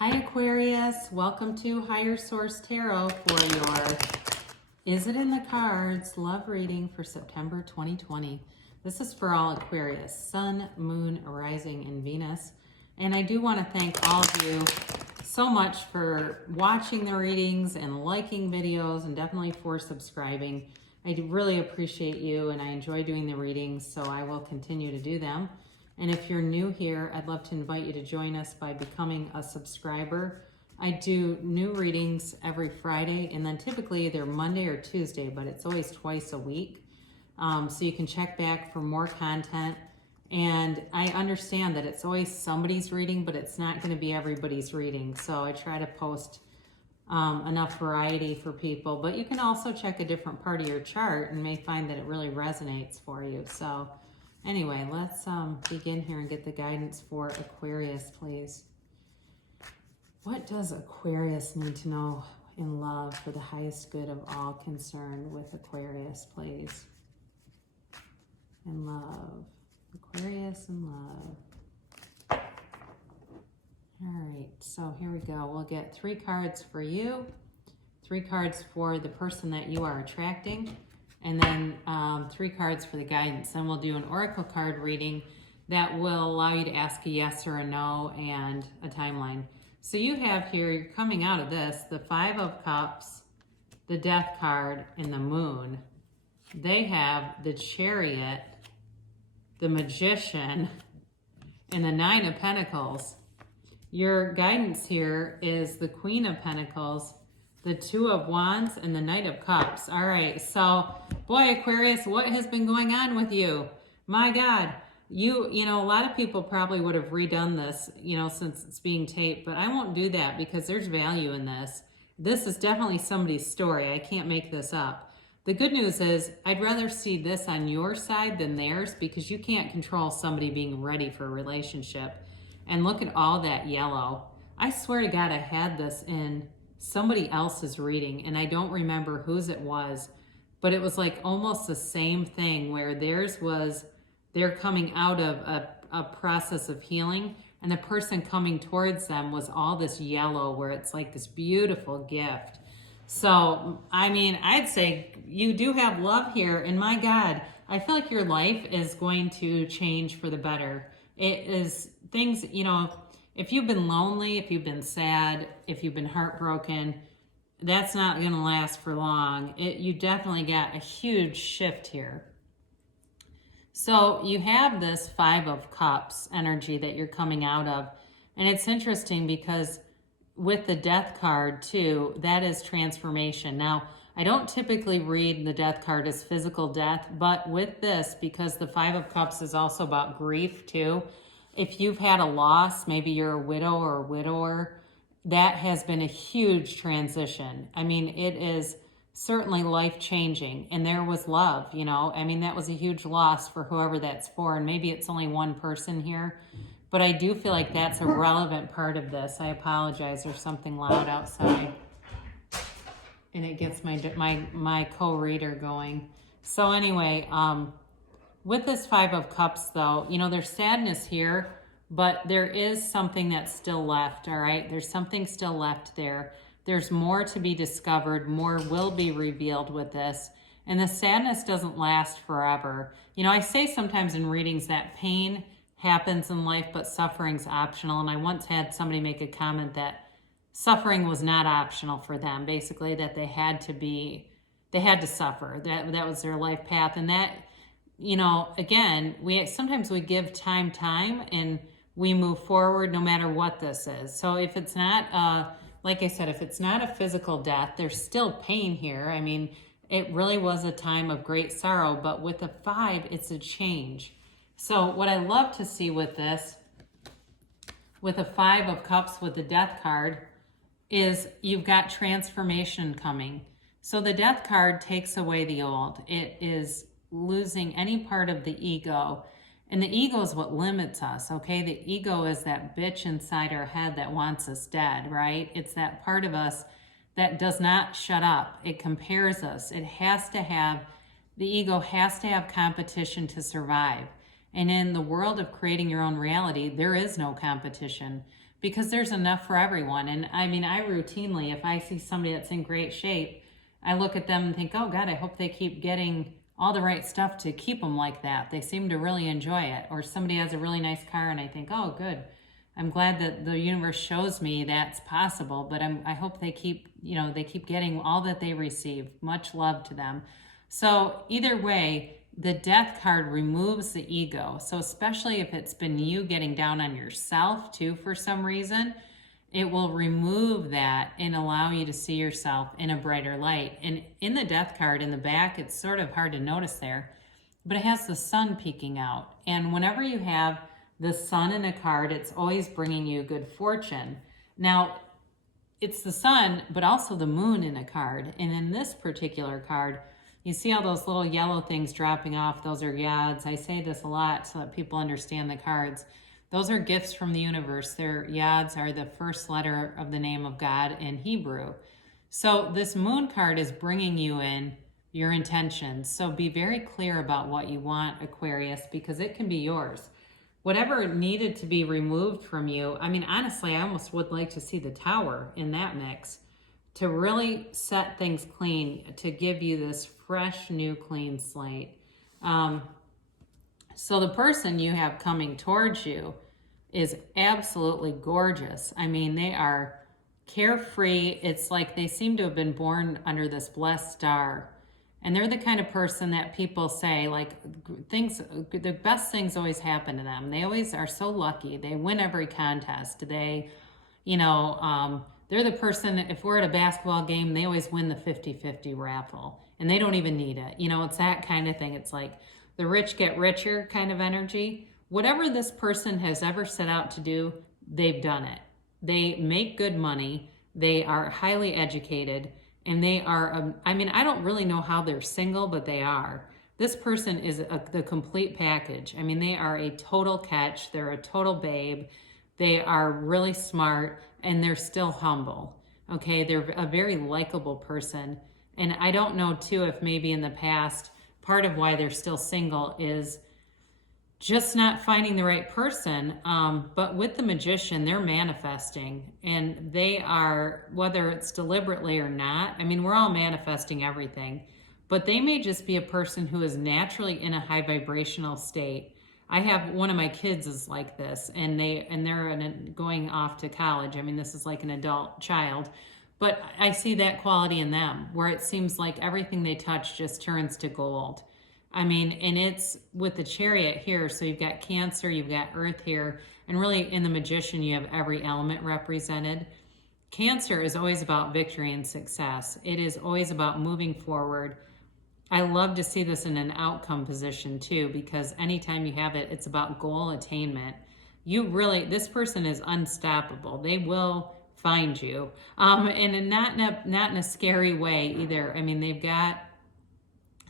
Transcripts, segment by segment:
Hi Aquarius, welcome to Higher Source Tarot for your Is It in the Cards love reading for September 2020. This is for all Aquarius, Sun, Moon, Rising, and Venus. And I do want to thank all of you so much for watching the readings and liking videos, and definitely for subscribing. I do really appreciate you, and I enjoy doing the readings, so I will continue to do them. And if you're new here, I'd love to invite you to join us by becoming a subscriber. I do new readings every Friday, and then typically either Monday or Tuesday, but it's always twice a week. So you can check back for more content. And I understand that it's always somebody's reading, but it's not going to be everybody's reading. So I try to post enough variety for people. But you can also check a different part of your chart and may find that it really resonates for you. So anyway, let's begin here and get the guidance for Aquarius, please. What does Aquarius need to know in love for the highest good of all concerned with Aquarius, please? In love. Aquarius in love. All right, so here we go. We'll get 3 cards for you, 3 cards for the person that you are attracting, and then 3 cards for the guidance. Then we'll do an oracle card reading that will allow you to ask a yes or a no and a timeline. So you have here, you're coming out of this, the 5 of Cups, the Death card, and the Moon. They have the Chariot, the Magician, and the 9 of Pentacles. Your guidance here is the Queen of Pentacles, the 2 of Wands, and the Knight of Cups. All right, so boy, Aquarius, what has been going on with you? My God, you know, a lot of people probably would have redone this, since it's being taped, but I won't do that because there's value in this. This is definitely somebody's story. I can't make this up. The good news is I'd rather see this on your side than theirs, because you can't control somebody being ready for a relationship. And look at all that yellow. I swear to God, I had this in somebody else's reading, and I don't remember whose it was, but it was like almost the same thing, where theirs was they're coming out of a process of healing, and the person coming towards them was all this yellow, where it's like this beautiful gift. So, I mean, I'd say you do have love here, and my God, I feel like your life is going to change for the better. It is things, if you've been lonely, if you've been sad, if you've been heartbroken, that's not going to last for long. You definitely got a huge shift here. So you have this 5 of Cups energy that you're coming out of. And it's interesting because with the Death card too, that is transformation. Now, I don't typically read the Death card as physical death, but with this, because the 5 of Cups is also about grief too, if you've had a loss, maybe you're a widow or a widower, that has been a huge transition. I mean, it is certainly life-changing, and there was love, I mean, that was a huge loss for whoever that's for, and maybe it's only one person here, but I do feel like that's a relevant part of this. I apologize, there's something loud outside, and it gets my co-reader going. So anyway, with this 5 of Cups, though, there's sadness here, but there is something that's still left, all right? There's something still left there. There's more to be discovered. More will be revealed with this. And the sadness doesn't last forever. I say sometimes in readings that pain happens in life, but suffering's optional. And I once had somebody make a comment that suffering was not optional for them. Basically, that they had to suffer. That was their life path. And that, again, sometimes we give time, and we move forward no matter what this is. So if it's not, like I said, if it's not a physical death, there's still pain here. I mean, it really was a time of great sorrow, but with a 5, it's a change. So what I love to see with this, with a 5 of Cups with the Death card, is you've got transformation coming. So the Death card takes away the old. It is losing any part of the ego. And the ego is what limits us, okay? The ego is that bitch inside our head that wants us dead, right? It's that part of us that does not shut up. It compares us. The ego has to have competition to survive. And in the world of creating your own reality, there is no competition because there's enough for everyone. And I mean, I routinely, if I see somebody that's in great shape, I look at them and think, oh God, I hope they keep getting all the right stuff to keep them like that. They seem to really enjoy it. Or somebody has a really nice car and I think, oh good, I'm glad that the universe shows me that's possible, but I hope they keep, they keep getting all that they receive. Much love to them. So either way, the death card removes the ego. So especially if it's been you getting down on yourself too for some reason, it will remove that and allow you to see yourself in a brighter light. And in the death card in the back, it's sort of hard to notice there, but it has the sun peeking out. And whenever you have the sun in a card, it's always bringing you good fortune. Now, it's the sun, but also the moon in a card. And in this particular card, you see all those little yellow things dropping off. Those are yads. I say this a lot so that people understand the cards. Those are gifts from the universe. Their yads are the first letter of the name of God in Hebrew. So this moon card is bringing you in your intentions. So be very clear about what you want, Aquarius, because it can be yours. Whatever needed to be removed from you, I mean, honestly, I almost would like to see the Tower in that mix to really set things clean, to give you this fresh, new, clean slate. So the person you have coming towards you is absolutely gorgeous. I mean, they are carefree. It's like they seem to have been born under this blessed star. And they're the kind of person that people say, like, the best things always happen to them. They always are so lucky. They win every contest. They, they're the person, if we're at a basketball game, they always win the 50-50 raffle. And they don't even need it. It's that kind of thing. It's like the rich get richer kind of energy. Whatever this person has ever set out to do, they've done it. They make good money. They are highly educated. And they are, I don't really know how they're single, but they are. This person is the complete package. I mean, they are a total catch. They're a total babe. They are really smart, and they're still humble. Okay, they're a very likable person. And I don't know, too, if maybe in the past, part of why they're still single is just not finding the right person. But with the Magician, they're manifesting, and they are, whether it's deliberately or not, I mean, we're all manifesting everything, but they may just be a person who is naturally in a high vibrational state. I have one of my kids is like this, and they're going off to college. I mean, this is like an adult child, but I see that quality in them where it seems like everything they touch just turns to gold. I mean, and it's with the Chariot here, so you've got Cancer, you've got Earth here, and really in the Magician, you have every element represented. Cancer is always about victory and success. It is always about moving forward. I love to see this in an outcome position too, because anytime you have it, it's about goal attainment. This person is unstoppable. They will find you, and not in a scary way either. I mean, they've got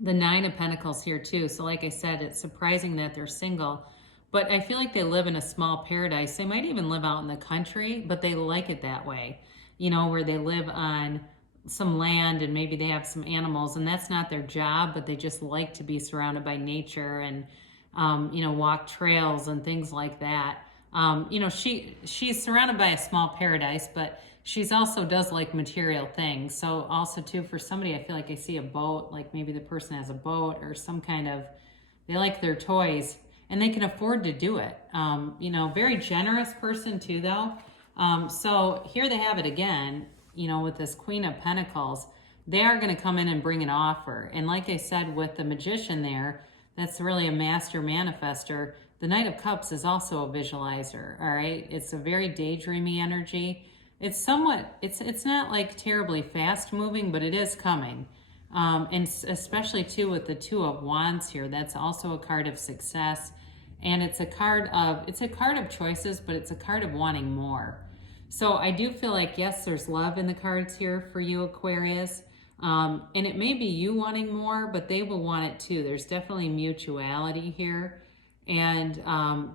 the Nine of Pentacles here too. So like I said, it's surprising that they're single, but I feel like they live in a small paradise. They might even live out in the country, but they like it that way, where they live on some land and maybe they have some animals, and that's not their job, but they just like to be surrounded by nature and, walk trails and things like that. She's surrounded by a small paradise, but she's also does like material things. So also too, for somebody, I feel like I see a boat, like maybe the person has a boat or some kind of, they like their toys and they can afford to do it. Very generous person too, though. So here they have it again, with this Queen of Pentacles, they are going to come in and bring an offer. And like I said, with the Magician there, that's really a master manifester. The Knight of Cups is also a visualizer. All right. It's a very daydreamy energy. It's somewhat, it's not like terribly fast moving, but it is coming. And especially too with the Two of Wands here, that's also a card of success. And it's a card of choices, but it's a card of wanting more. So I do feel like, yes, there's love in the cards here for you, Aquarius. And it may be you wanting more, but they will want it too. There's definitely mutuality here. And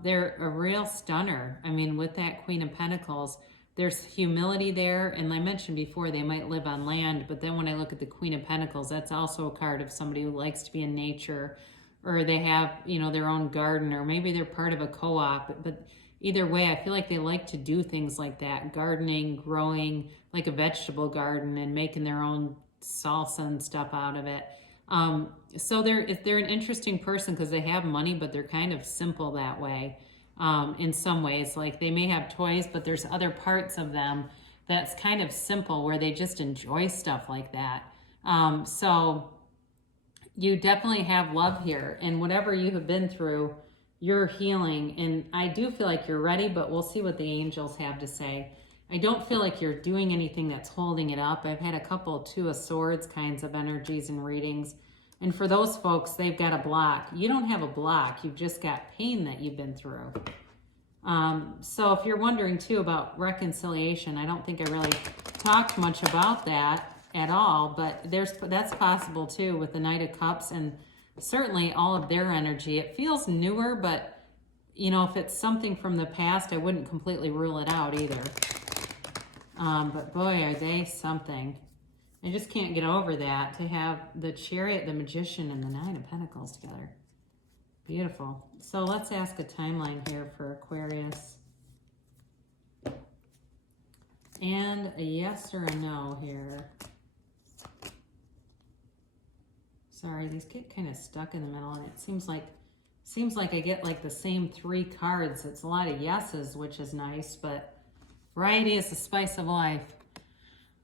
they're a real stunner. I mean, with that Queen of Pentacles, there's humility there. And I mentioned before, they might live on land. But then when I look at the Queen of Pentacles, that's also a card of somebody who likes to be in nature, or they have, you know, their own garden, or maybe they're part of a co-op. But either way, I feel like they like to do things like that, gardening, growing like a vegetable garden and making their own salsa and stuff out of it. So they're an interesting person because they have money, but they're kind of simple that way. In some ways, like they may have toys, but there's other parts of them that's kind of simple where they just enjoy stuff like that. So you definitely have love here, and whatever you have been through, you're healing. And I do feel like you're ready, but we'll see what the angels have to say. I don't feel like you're doing anything that's holding it up. I've had a couple Two of Swords kinds of energies and readings. And for those folks, they've got a block. You don't have a block. You've just got pain that you've been through. So if you're wondering too about reconciliation, I don't think I really talked much about that at all, but that's possible too with the Knight of Cups and certainly all of their energy. It feels newer, but you know, if it's something from the past, I wouldn't completely rule it out either. But boy, are they something. I just can't get over that, to have the Chariot, the Magician, and the Nine of Pentacles together. Beautiful. So let's ask a timeline here for Aquarius. And a yes or a no here. Sorry, these get kind of stuck in the middle, and it seems like I get like the same 3 cards. It's a lot of yeses, which is nice, but variety is the spice of life.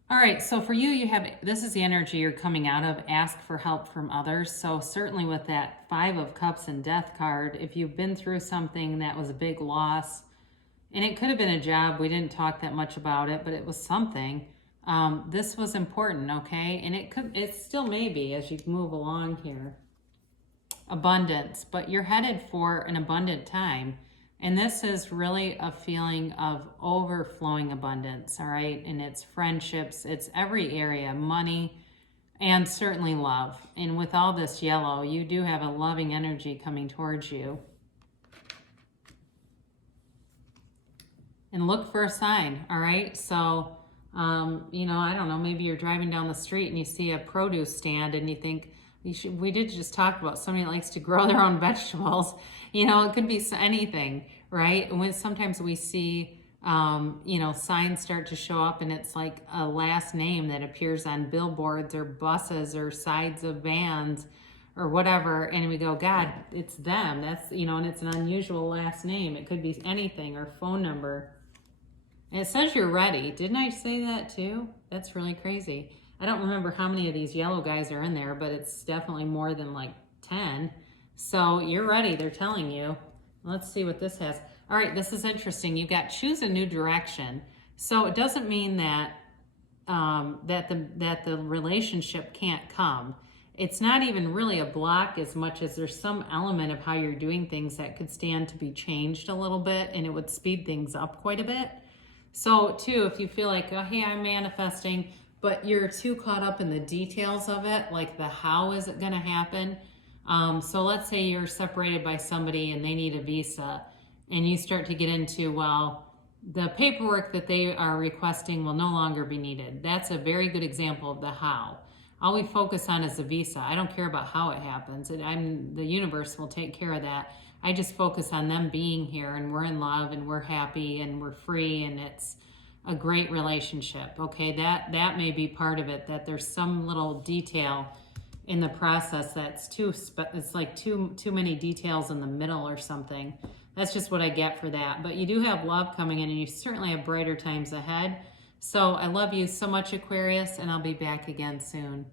All right, so for you, you have, this is the energy you're coming out of, ask for help from others. So certainly with that 5 of Cups and Death card, if you've been through something that was a big loss, and it could have been a job, we didn't talk that much about it, but it was something. This was important, okay? And it still may be as you move along here. Abundance, but you're headed for an abundant time. And this is really a feeling of overflowing abundance, all right? And it's friendships, it's every area, money, and certainly love. And with all this yellow, you do have a loving energy coming towards you. And look for a sign, all right? So, you know, I don't know, maybe you're driving down the street and you see a produce stand and you think, we did just talk about somebody that likes to grow their own vegetables. You know, it could be anything, right? And when sometimes we see, you know, signs start to show up and it's like a last name that appears on billboards or buses or sides of vans or whatever. And we go, God, it's them. That's, you know, and it's an unusual last name. It could be anything, or phone number. And it says you're ready. Didn't I say that too? That's really crazy. I don't remember how many of these yellow guys are in there, but it's definitely more than like 10. So you're ready, they're telling you. Let's see what this has. All right, this is interesting. You've got choose a new direction. So it doesn't mean that that the relationship can't come. It's not even really a block as much as there's some element of how you're doing things that could stand to be changed a little bit, and it would speed things up quite a bit. So too, if you feel like, oh, hey, I'm manifesting, but you're too caught up in the details of it, like the how is it going to happen. So let's say you're separated by somebody and they need a visa, and you start to get into, well, the paperwork that they are requesting will no longer be needed. That's a very good example of the how. All we focus on is the visa. I don't care about how it happens. The universe will take care of that. I just focus on them being here, and we're in love, and we're happy, and we're free, and it's a great relationship. Okay, that may be part of it, that there's some little detail in the process that's it's like too many details in the middle or something. That's just what I get for that. But you do have love coming in, and you certainly have brighter times ahead. So I love you so much, Aquarius, and I'll be back again soon.